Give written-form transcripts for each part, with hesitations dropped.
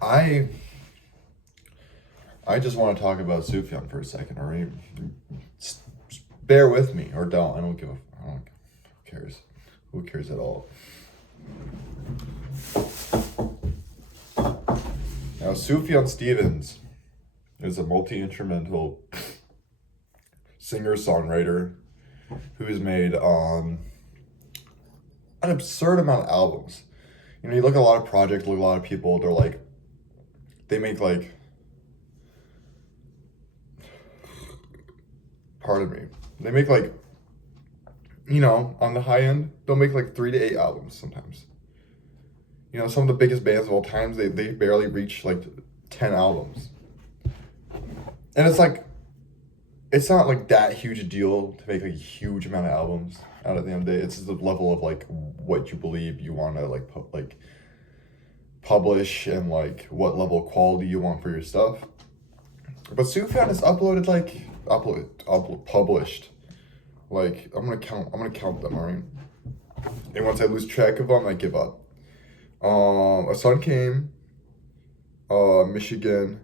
I I just want to talk about Sufjan for a second, all right? Bear with me, or don't. I don't. Who cares? Who cares at all? Now, Sufjan Stevens is a multi-instrumental singer-songwriter who's made an absurd amount of albums. You know, you look at a lot of projects, look at a lot of people, they make pardon me, they make on the high end, they'll make 3 to 8 albums sometimes. You know, some of the biggest bands of all times, they barely reach 10 albums. And it's not that huge a deal to make a huge amount of albums out at the end of the day. It's just the level of what you believe you want to publish and what level of quality you want for your stuff. But Sufjan has published. I'm gonna count them, alright? And once I lose track of them, I give up. A Sun Came, Michigan,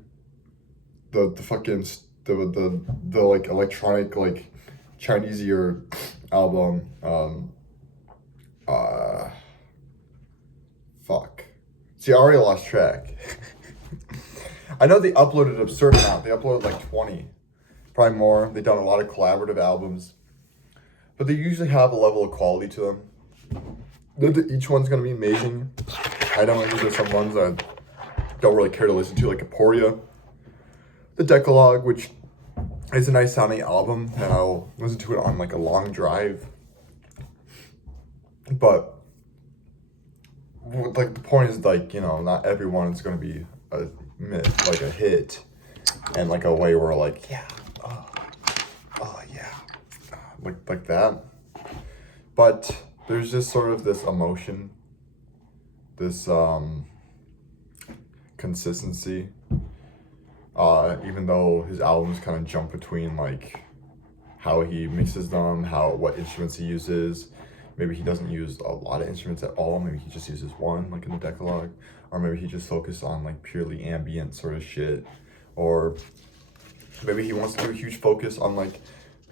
the fucking the electronic Chinese year album, fuck. See, I already lost track. I know they uploaded an absurd amount. They uploaded 20, probably more. They've done a lot of collaborative albums, but they usually have a level of quality to them. Each one's gonna be amazing. I know these are some ones I don't really care to listen to, like Aporia, the Decalogue, which is a nice sounding album, and I'll listen to it on a long drive. But the point is not everyone is gonna be a hit, and a way where yeah, oh yeah, like that. But there's just sort of this emotion, this consistency. Even though his albums kind of jump between how he mixes them, what instruments he uses. Maybe he doesn't use a lot of instruments at all. Maybe he just uses one, in the Decalogue, or maybe he just focuses on purely ambient sort of shit, or maybe he wants to do a huge focus on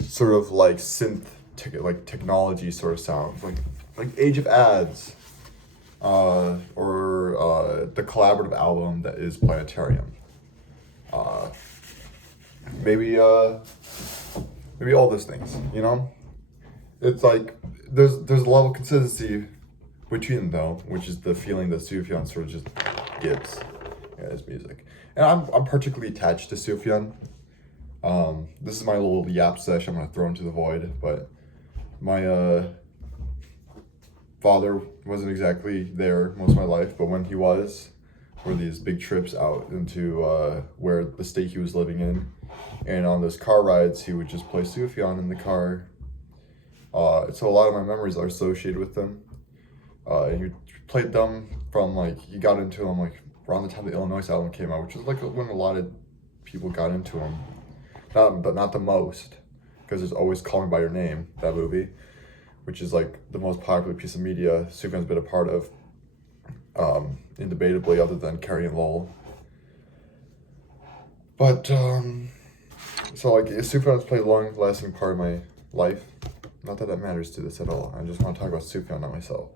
sort of synth technology sort of sounds, like Age of Ads, or the collaborative album that is Planetarium. Maybe all those things, you know? It's there's a level of consistency between them though, which is the feeling that Sufjan sort of just gives in his music. And I'm particularly attached to Sufjan. This is my little yap sesh I'm gonna throw into the void, but my father wasn't exactly there most of my life, but when he was, were these big trips out into where the state he was living in, and on those car rides he would just play Sufjan in the car. So a lot of my memories are associated with them. And he played them from he got into them around the time the Illinois album came out, which is when a lot of people got into him. Not the most, because there's always Call Me by Your Name, that movie, which is the most popular piece of media Sufjan's been a part of. Indebatably, other than Carrie and Lowell. But so Sufjan's played a long-lasting part of my life. Not that that matters to this at all. I just want to talk about Sufjan, not myself.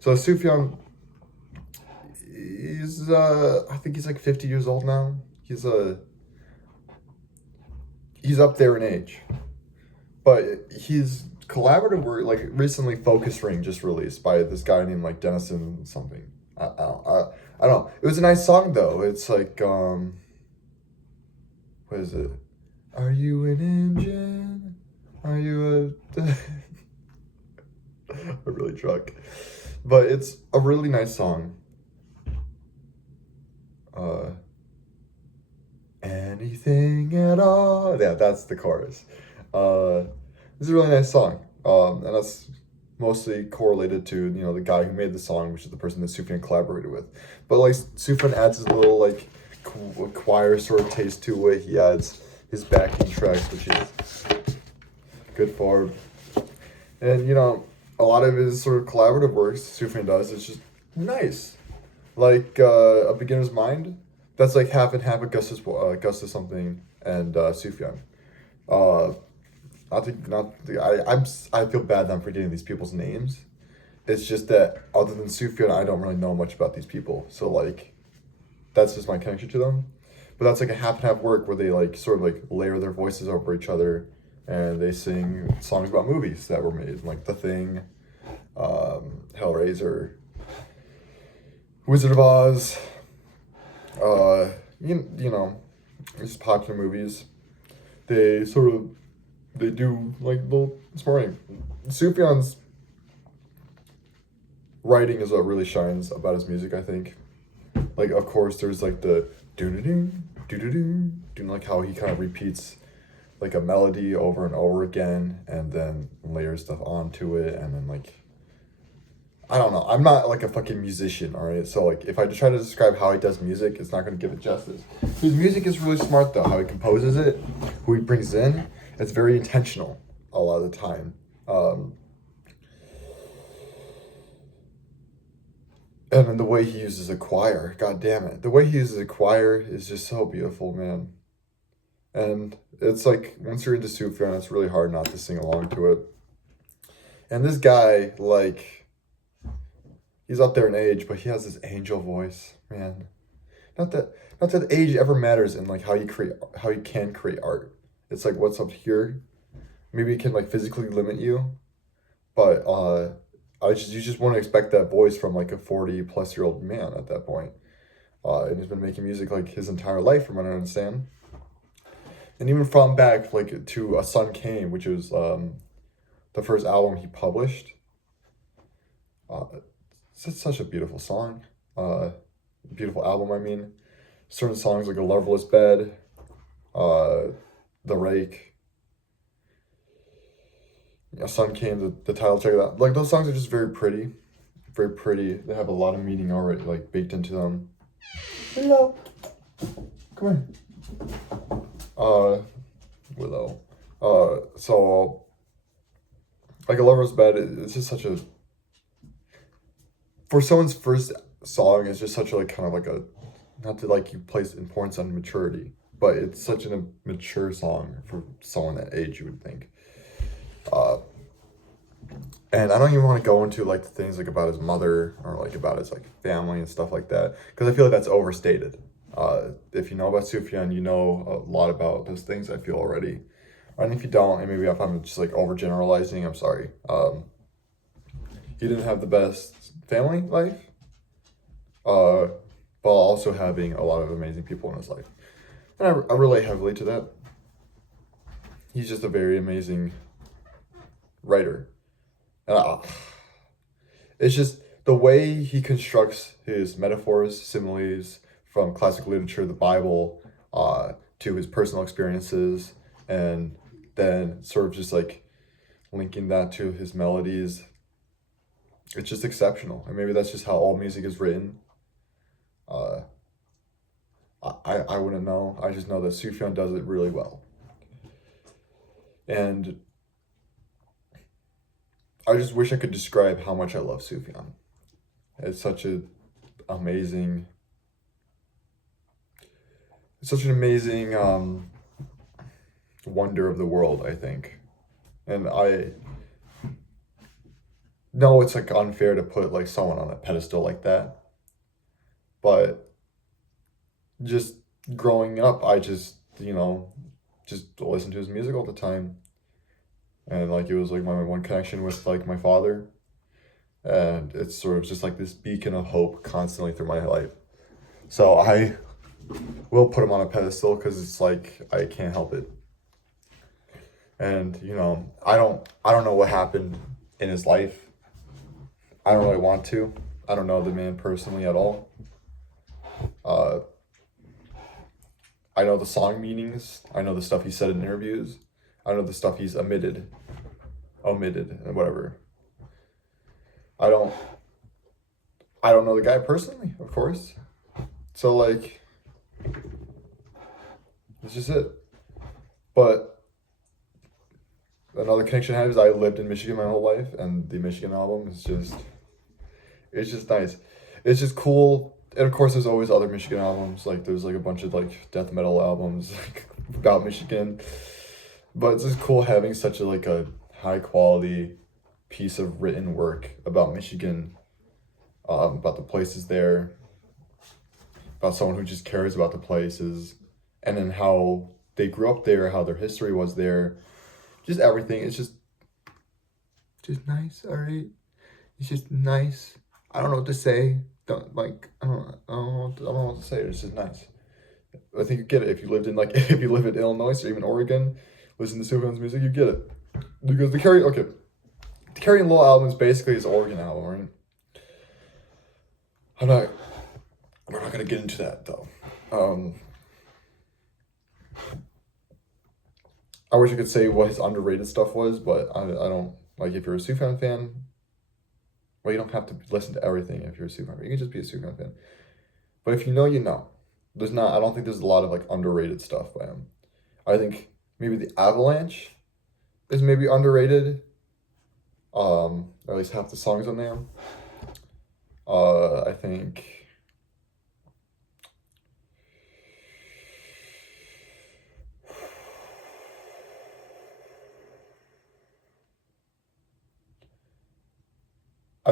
So Sufjan, I think he's 50 years old now. He's up there in age, but he's collaborative work recently Focus Ring just released by this guy named Dennison something. I don't know. It was a nice song though. It's what is it? Are you an engine? Are you I'm really drunk. But it's a really nice song. Anything at all. Yeah, that's the chorus. It's a really nice song. And that's mostly correlated to, the guy who made the song, which is the person that Sufjan collaborated with. But Sufjan adds his little choir sort of taste to it. He adds his backing tracks, which is good for him. And a lot of his sort of collaborative works Sufjan does is just nice. like A Beginner's Mind. That's like half and half Augustus something and Sufjan. Uh, I feel bad that I'm forgetting these people's names. It's just that other than Sufjan, I don't really know much about these people. So like that's just my connection to them. But that's like a half and half work where they like sort of like layer their voices over each other and they sing songs about movies that were made, like The Thing, Hellraiser, Wizard of Oz, uh, you know, these popular movies. They sort of they do like little smarting. Sufjan's writing is what really shines about his music, I think. Like, of course, there's like the doo-doo-doo, doo-doo-doo, like how he kind of repeats like a melody over and over again and then layers stuff onto it and then like I don't know. I'm not like a fucking musician, all right? So like if I just try to describe how he does music, it's not going to give it justice. His music is really smart though, how he composes it, who he brings in. It's very intentional a lot of the time. And then the way he uses a choir, god damn it. The way he uses a choir is just so beautiful, man. And it's like once you're into Sufjan, it's really hard not to sing along to it. And this guy, like, he's up there in age, but he has this angel voice, man. Not that age ever matters in like how you can create art. It's like what's up here. Maybe it can like physically limit you, but you just want to expect that voice from like a 40-plus-year-old man at that point. And he's been making music like his entire life, from what I understand. And even from back like to A Sun Came, which was the first album he published. It's such a beautiful song. Beautiful album, I mean. Certain songs like A Loveless Bed, The Rake, A Sun Came, the title track of that. Like those songs are just very pretty. Very pretty. They have a lot of meaning already like baked into them. Hello. Come here. Willow. So like A Lover's Bed, it's just such a for someone's first song, it's just such a like kind of like a not to like you place importance on maturity, but it's such a mature song for someone that age, you would think. And I don't even want to go into like the things like about his mother or like about his like family and stuff like that because I feel like that's overstated. If you know about Sufjan, you know a lot about those things, I feel already. And if you don't, and maybe if I'm just like overgeneralizing, I'm sorry. He didn't have the best family life, while also having a lot of amazing people in his life. And I relate heavily to that. He's just a very amazing writer. And it's just the way he constructs his metaphors, similes from classic literature, the Bible, to his personal experiences, and then sort of just like linking that to his melodies. It's just exceptional. And maybe that's just how all music is written. I wouldn't know. I just know that Sufjan does it really well. And I just wish I could describe how much I love Sufjan. It's such an amazing wonder of the world, I think. And I know it's like unfair to put like someone on a pedestal like that. But just growing up, I just listen to his music all the time. And like it was like my one connection with like my father. And it's sort of just like this beacon of hope constantly through my life. So I will put him on a pedestal because it's like I can't help it. And I don't know what happened in his life. I don't really want to. I don't know the man personally at all. I know the song meanings. I know the stuff he said in interviews. I know the stuff he's omitted, and whatever. I don't know the guy personally, of course. So like, it's just it. But another connection I have is I lived in Michigan my whole life, and the Michigan album is just, it's just nice. It's just cool And of course, there's always other Michigan albums. Like there's like a bunch of like death metal albums like, about Michigan. But it's just cool having such a like a high quality piece of written work about Michigan, about the places there, about someone who just cares about the places, and then how they grew up there, how their history was there, just everything. It's just nice. All right, it's just nice. I don't know what to say. Don't like. I don't know what to say. It's just nice. I think you get it if you lived in like if you live in Illinois or even Oregon, listen to Sufjan's music, you get it. Because the Carrie and Lowell album is basically his Oregon album, right? We're not gonna get into that though. I wish I could say what his underrated stuff was, but I don't like if you're a Sufjan fan. Well, you don't have to listen to everything if you're a Sufjan fan. You can just be a Sufjan fan. But if you know, you know. I don't think there's a lot of like underrated stuff by him. I think maybe the Avalanche is maybe underrated. Or at least half the songs on there. I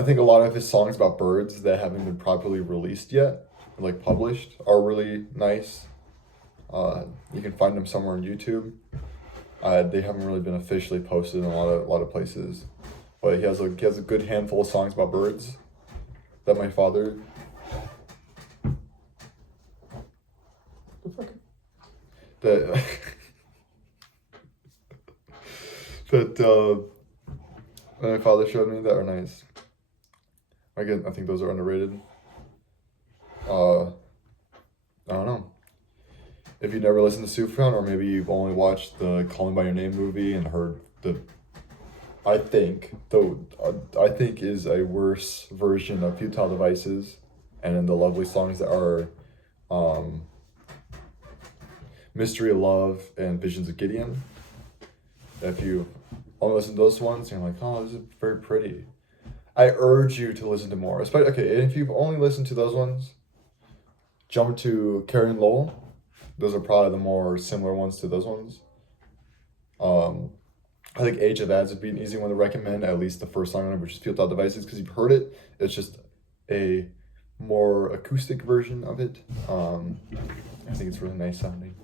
think a lot of his songs about birds that haven't been properly released yet, like published, are really nice. You can find them somewhere on YouTube. They haven't really been officially posted in a lot of places, but he has a good handful of songs about birds that my father. That that my father showed me that are nice. Again, I think those are underrated. I don't know. If you've never listened to Sufjan, or maybe you've only watched the Call Me by Your Name movie and heard I think is a worse version of Futile Devices, and then the lovely songs that are Mystery of Love and Visions of Gideon. If you only listen to those ones, you're like, oh, this is very pretty. I urge you to listen to more. Especially, okay, if you've only listened to those ones, jump to Carrie and Lowell. Those are probably the more similar ones to those ones. I think Age of Ads would be an easy one to recommend, at least the first song on it, which is Futile Devices, because you've heard it. It's just a more acoustic version of it. I think it's really nice sounding.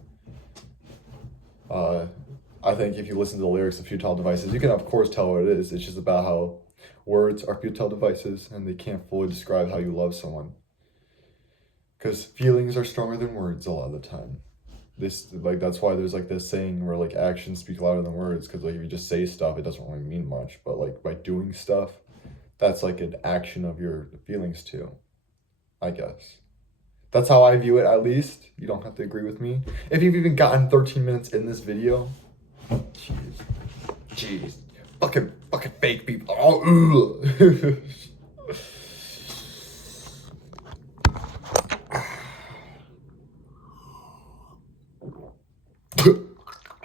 I think if you listen to the lyrics of Futile Devices, you can of course tell what it is. It's just about how words are futile devices and they can't fully describe how you love someone. Because feelings are stronger than words a lot of the time. That's why there's like this saying where like actions speak louder than words, because like if you just say stuff, it doesn't really mean much. But like by doing stuff, that's like an action of your feelings too, I guess. That's how I view it, at least. You don't have to agree with me. If you've even gotten 13 minutes in this video, jeez. Fucking fake people. Oh,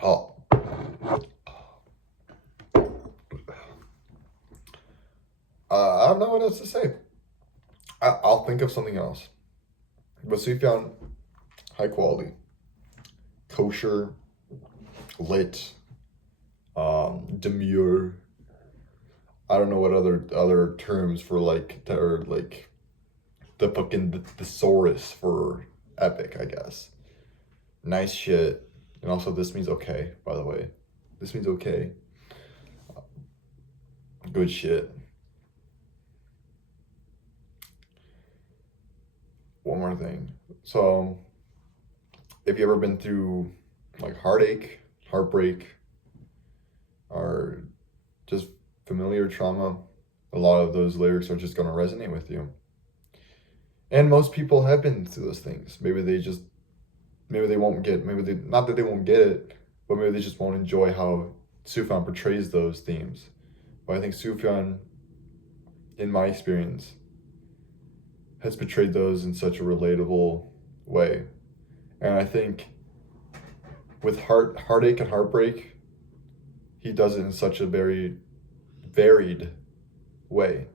oh. I don't know what else to say. I'll think of something else. But Sufjan, high quality, kosher, lit, demure. I don't know what other terms for like that are like the fucking thesaurus for epic, I guess. Nice shit. And also this means okay, by the way. This means okay. Good shit. One more thing. So if you ever been through like heartache, heartbreak, or just familiar trauma, a lot of those lyrics are just going to resonate with you. And most people have been through those things. Maybe they won't get, not that they won't get it, but maybe they just won't enjoy how Sufjan portrays those themes. But I think Sufjan, in my experience, has portrayed those in such a relatable way. And I think with heartache and heartbreak, he does it in such a very varied way.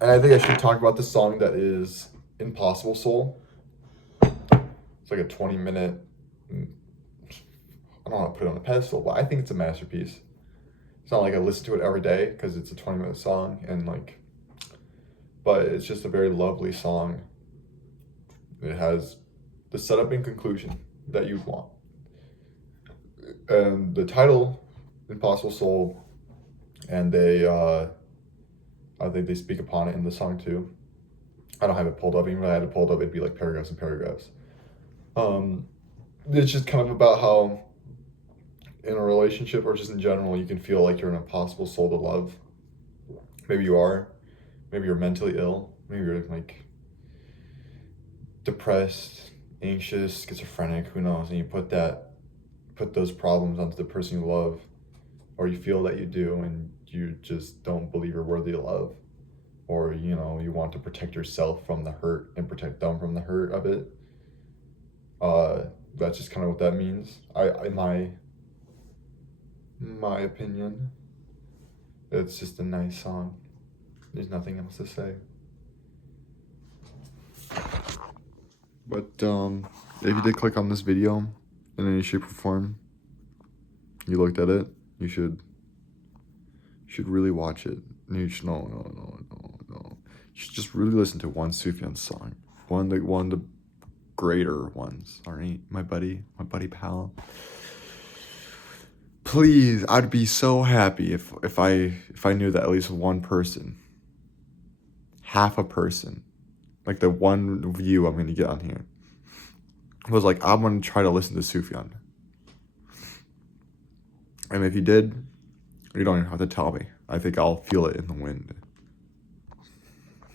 And I think I should talk about the song that is Impossible Soul. It's like a 20-minute. I don't want to put it on a pedestal, but I think it's a masterpiece. It's not like I listen to it every day because it's a 20-minute song, and like, but it's just a very lovely song. It has the setup and conclusion that you'd want. And the title, Impossible Soul, and I think they speak upon it in the song too. I don't have it pulled up. Even if I had it pulled up, it'd be like paragraphs and paragraphs. It's just kind of about how in a relationship or just in general, you can feel like you're an impossible soul to love. Maybe you are. Maybe you're mentally ill. Maybe you're like depressed, anxious, schizophrenic, who knows? And you put those problems onto the person you love, or you feel that you do, and you just don't believe you're worthy of love. Or, you know, you want to protect yourself from the hurt and protect them from the hurt of it. That's just kind of what that means. In my opinion, it's just a nice song. There's nothing else to say. But if you did click on this video in any shape or form, you looked at it, you should really watch it. You should no. You should just really listen to one Sufjan song. One of the greater ones. Alright, my buddy pal. Please, I'd be so happy if I knew that at least one person, half a person, like the one view I'm gonna get on here, was like, I'm gonna try to listen to Sufjan. And if you did, you don't even have to tell me. I think I'll feel it in the wind.